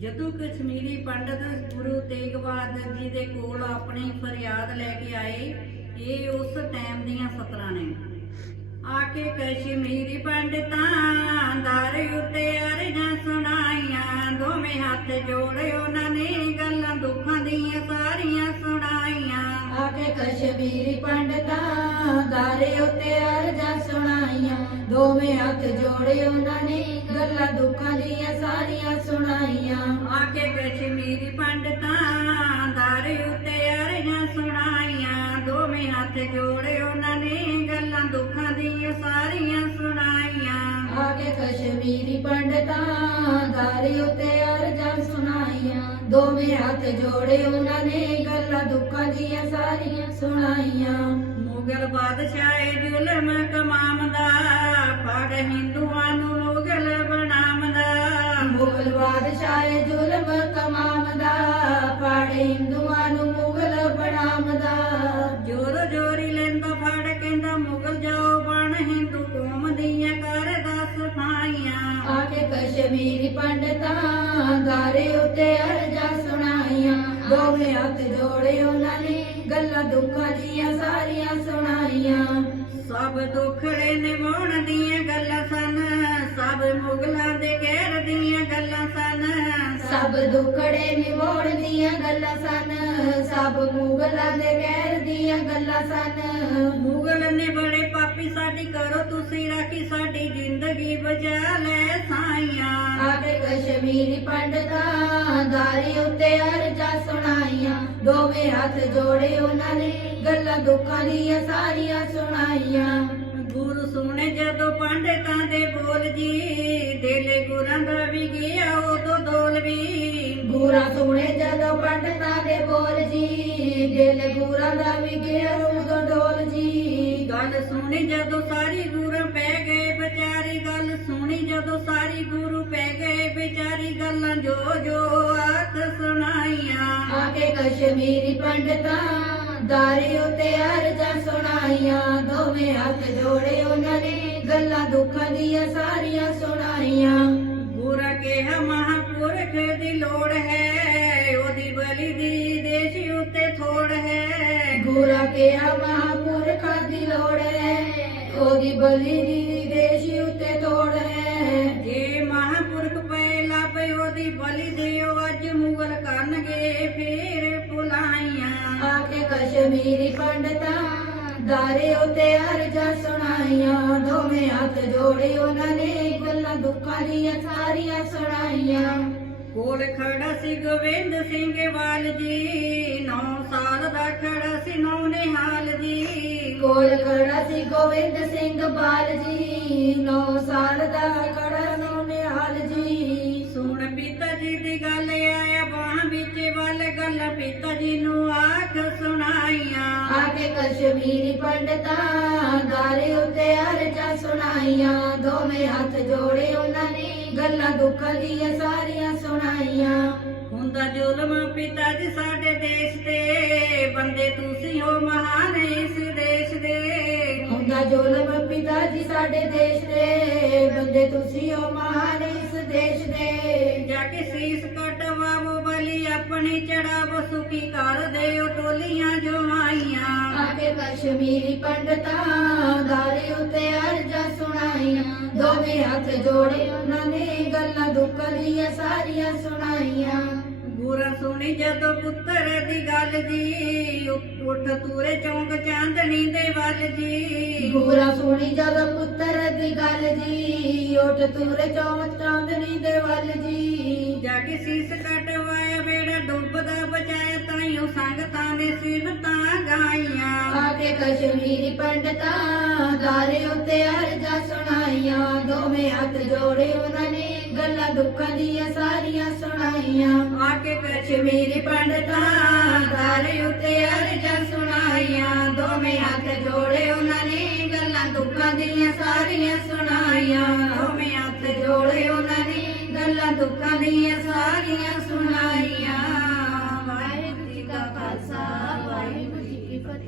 ਜਦੋਂ ਕਸ਼ਮੀਰੀ ਪੰਡਤ ਗੁਰੂ ਤੇਗ ਬਹਾਦਰ ਜੀ ਦੇ ਕੋਲ ਆਪਣੀ ਫਰਿਆਦ ਲੈ ਕੇ ਆਏ, ਇਹ ਉਸ ਟਾਈਮ ਦੀਆਂ ਸਤਰਾਂ ਨੇ। ਆ ਕੇ ਕਸ਼ਮੀਰੀ ਪੰਡਤਾਂ ਦਰ ਉੱਤੇ ਅਰਜ਼ਾਂ ਸੁਣਾਈਆਂ, ਦੋਵੇਂ ਹੱਥ ਜੋੜੇ ਉਹਨਾਂ ਨੇ ਗੱਲਾਂ ਦੁੱਖਾਂ ਦੀਆਂ ਸਾਰੀਆਂ ਸੁਣਾਈਆਂ। ਆ ਕੇ ਕਸ਼ਮੀਰੀ ਪੰਡਤਾਂ ਦਾਰੇ ਉੱਤੇ ਅਰਜ਼ਾਂ ਦੋਵੇਂ ਹੱਥ ਜੋੜੇ ਉਹਨਾਂ ਨੇ ਗੱਲਾਂ ਦੁੱਖਾਂ ਦੀਆਂ ਸਾਰੀਆਂ ਸੁਣਾਈਆਂ। ਆ ਕੇ ਕਸ਼ਮੀਰੀ ਪੰਡਤਾਂ ਦਰ ਉੱਤੇ ਅਰਜ਼ਾਂ ਸੁਣਾਈਆਂ। ਦੋਵੇਂ ਹੱਥ ਜੋੜੇ ਉਹਨਾਂ ਨੇ ਗੱਲਾਂ ਦੁੱਖਾਂ ਦੀਆਂ ਸਾਰੀਆਂ ਸੁਣਾਈਆਂ। ਆ ਕੇ ਕਸ਼ਮੀਰੀ ਪੰਡਤਾਂ ਦਾਰੇ ਉੱਤੇ ਅਰਜ਼ਾਂ ਸੁਣਾਈਆਂ। ਦੋਵੇਂ ਹੱਥ ਜੋੜੇ ਉਹਨਾਂ ਨੇ ਗੱਲਾਂ ਦੁੱਖਾਂ ਦੀਆਂ ਸਾਰੀਆਂ ਸੁਣਾਈਆਂ। ਮੁਗਲ ਬਾਦਸ਼ਾਹ ਕਸ਼ਮੀਰੀ ਪੰਡਤਾਂ ਗਾਰੇ ਉੱਤੇ ਅਰਜ਼ਾਂ ਸੁਣਾਈਆਂ। ਦੋਵੇਂ ਹੱਥ ਜੋੜੇ ਉਹਨਾਂ ਨੇ ਗੱਲਾਂ ਦੁੱਖਾਂ ਦੀਆਂ ਸਾਰੀਆਂ ਸੁਣਾਈਆਂ। ਸਭ ਦੁੱਖੜੇ ਨਿਵਾਉਣ ਦੀਆਂ ਗੱਲਾਂ ਸਨ ਸਭ ਮੁਗਲਾਂ ਦੇ ਕਹਿਰ ਦੀਆਂ ਗੱਲਾਂ ਸਨ। ਸਭ ਦੁੱਖੜੇ ਨਿਵਾਉਣ ਦੀਆਂ ਗੱਲਾਂ ਸਨ ਸਭ ਮੁਗਲਾਂ ਦੇ ਕਹਿਰ ਦੀਆਂ ਗੱਲਾਂ ਸਨ। ਮੁਗਲ ਨੇ ਬੜੇ ਪਾਪੀ ਸਾਡੀ ਕਰੋ ਤੁਸੀਂ ਰਾਖੀ ਸਾਡੀ ਲੈ ਸਾਈਆਂ। ਕਸ਼ਮੀਰੀ ਪੰਡਤਾਂ ਦਾਰੀ ਉੱਤੇ ਅਰਜ਼ਾਂ ਸੁਣਾਈਆਂ। ਦੋਵੇਂ ਹੱਥ ਜੋੜੇ ਉਹਨਾਂ ਨੇ ਗੱਲਾਂ ਦੁੱਖਾਂ ਦੀਆਂ ਸਾਰੀਆਂ ਸੁਣਾਈਆਂ। ਗੁਰੂ ਸੁਣੇ ਜਦੋਂ ਪੰਡਤਾਂ ਦੇ ਬੋਲ ਜੀ ਦਿਲ ਗੁਰਾਂ ਦਾ ਵੀ ਗਿਆ ਉਦੋਂ ਦੋਲ ਵੀ। ਗੂਰਾ ਸੁਣੇ ਜਦੋਂ ਪੰਡਤਾਂ ਦੇ ਬੋਲ ਜੀ ਦਿਲ ਗੂਰਾ ਦਾ ਵੀ ਗਿਆ ਉਦੋਂ ਜੀ। ਗੱਲ ਸੁਣੀ ਜਦੋਂ ਸਾਰੀ ਗੁਰਾਂ ਪੈ ਗਏ ਵਿਚਾਰੀ ਗੱਲ ਸੁਣੀ ਜਦੋਂ ਸਾਰੀ ਗੁਰੂ ਪੈ ਗਏ ਵਿਚਾਰੀ ਗੱਲਾਂ ਜੋ ਜੋ ਆਖ ਸੁਣਾਈਆਂ। ਆ ਕੇ ਕਸ਼ਮੀਰੀ ਪੰਡਤਾਂ ਦਾਰੀ ਉੱਤੇ ਅਰਜ਼ਾਂ ਸੁਣਾਈਆਂ। ਦੋਵੇਂ ਹੱਥ ਜੋੜੇ ਉਹਨਾਂ ਨੇ ਗੱਲਾਂ ਦੁੱਖਾਂ ਦੀਆਂ ਸਾਰੀਆਂ ਸੁਣਾਈਆਂ। ਗੁਰਾ ਕਿਹਾ ਮਹਾਪੁਰਖ ਦੀ ਲੋੜ ਹੈ ਉਹਦੀ ਬਲੀ ਦੀ ਦੇਸ਼ ਉੱਤੇ ਥੋੜ ਹੈ। ਗੂਰਾ ਕਿਹਾ ਮਹਾਪੁਰਖਾਂ ਦੀ ਲੋੜ ਹੈ। ਉਹਦੀ ਬਲੀ ਦੀ ਦੇਸ਼ ਉੱਤੇ ਤੋੜ ਹੈ। ਜੇ ਮਹਾਪੁਰਖ ਪਏ ਲਾਪੇ ਉਹਦੀ ਬਲੀ ਦਿਓ। ਅੱਜ ਮੁਗਲ ਕਰਨਗੇ ਫੇਰ ਪੁਲਾਈਆਂ ਆ ਕੇ ਕਸ਼ਮੀਰੀ ਪੰਡਤਾਂ ਦਾਰੇ ਉਤੇ ਅਰਜ਼ਾਂ ਸੁਣਾਈਆਂ। ਦੋਵੇਂ ਹੱਥ ਜੋੜੇ ਉਹਨਾਂ ਨੇ ਗੱਲਾਂ ਦੁੱਖਾਂ ਦੀਆਂ ਸਾਰੀਆਂ ਸੁਣਾਈਆਂ। ਕੋਲ ਖੜਾ ਸੀ ਗੋਬਿੰਦ ਸਿੰਘ ਵਾਲ ਜੀ 9 ਸਾਲ ਦਾ ਖੜਾ ਸੀ, ਨੌ ਨਿਹਾਲ ਜੀ। ਕੋਲ ਖੜਾ ਸੀ ਗੋਬਿੰਦ ਸਿੰਘ ਬਾਲ ਜੀ, ਨੌ ਸਾਲ ਦਾ ਖੜਾ, ਨੋ ਨਿਹਾਲ ਜੀ। ਸੁਣ ਪਿਤਾ ਜੀ ਦੀ ਗੱਲ ਆਇਆ, ਬਾਹ ਵਿੱਚ ਵੱਲ ਗੱਲ, ਪਿਤਾ ਜੀ ਨੂੰ ਕਸ਼ਮੀਰੀ ਪੰਡਤਾਂ ਦਾਰੇ ਉਤੇ ਅਰਜ਼ਾਂ ਸੁਣਾਈਆਂ ਦੋਵੇਂ ਹੱਥ ਜੋੜੇ ਉਹਨਾਂ ਨੇ ਗੱਲਾਂ ਦੁੱਖਾਂ ਦੀਆਂ ਸਾਰੀਆਂ ਸੁਣਾਈਆਂ। ਹੁੰਦਾ ਜ਼ੁਲਮ ਪਿਤਾ ਜੀ ਸਾਡੇ ਦੇਸ਼ ਤੇ ਬੰਦੇ ਤੁਸੀਂ ਹੋ ਮਹਾਨ ਇਸ ਦੇਸ਼ ਦੇ। ਹੁੰਦਾ ਜ਼ੁਲਮ ਪਿਤਾ ਜੀ ਸਾਡੇ ਦੇਸ਼ ਦੇ ਬੰਦੇ ਤੁਸੀਂ ਹੋ ਮਹਾਨ ਇਸ ਦੇਸ਼ ਦੇ। ਜਾ ਕੇ ਸੀਸ ਕਟਵਾਵੋ ਬਲੀ ਆਪਣੀ ਚੜਾਵੋ ਸੁਖੀ ਕਰ ਦਿਓ ਟੋਲੀਆਂ ਆ ਕੇ ਕਸ਼ਮੀਰੀ ਪੰਡਤਾਂ ਦਾਰੇ ਉਤੇ ਅਰਜ਼ਾਂ ਸੁਣਾਈਆਂ। ਦੋਵੇਂ ਹੱਥ ਜੋੜੇ ਉਹਨਾਂ ਨੇ ਗੱਲਾਂ ਦੁੱਖਾਂ ਦੀਆਂ ਸਾਰੀਆਂ ਸੁਣਾਈਆਂ। ਗੁਰਾ ਸੁਣੀ ਜਦੋਂ ਪੁੱਤਰ ਦੀ ਗੱਲ ਜੀ ਉੱਠ- ਤੂਰੇ ਚੌਂਕ ਚਾਂਦਣੀ ਦੇ ਵੱਲ ਜੀ। ਗੂਰਾ ਸੁਣੀ ਜਦੋਂ ਪੁੱਤਰ ਦੀ ਗੱਲ ਜੀ ਉੱਠ ਤੂਰੇ ਚੌਂਕ ਚਾਂਦਨੀ ਦੇ ਵੱਲ ਜੀ। ਜਾ ਕੇ ਸੀਸ ਬੇੜਾ ਡੁੱਬਦਾ ਬਚਾਇਆ ਤਾਈਓ ਸੰਗਤਾਂ ਨੇ ਸਿਫਤਾਂ ਗਾਈਆਂ। ਆ ਕੇ ਕਸ਼ਮੀਰੀ ਪੰਡਤਾਂ ਦਾਰੇ ਉੱਤੇ ਅਰਜ਼ਾਂ ਸੁਣਾਈਆਂ। ਦੋਵੇਂ ਹੱਥ ਜੋੜੇ ਉਹਨਾਂ ਨੇ ਗੱਲਾਂ ਦੁੱਖਾਂ ਦੀਆਂ ਸਾਰੀਆਂ ਸੁਣਾਈਆਂ। ਆ ਕੇ ਕਸ਼ਮੀਰੀ ਪੰਡਤਾਂ ਦਾਰੇ ਉੱਤੇ ਅਰਜ਼ਾਂ ਸੁਣਾਈਆਂ। ਦੋਵੇਂ ਹੱਥ ਜੋੜੇ ਉਹਨਾਂ ਨੇ ਗੱਲਾਂ ਦੁੱਖਾਂ ਦੀਆਂ ਸਾਰੀਆਂ ਸੁਣਾਈਆਂ।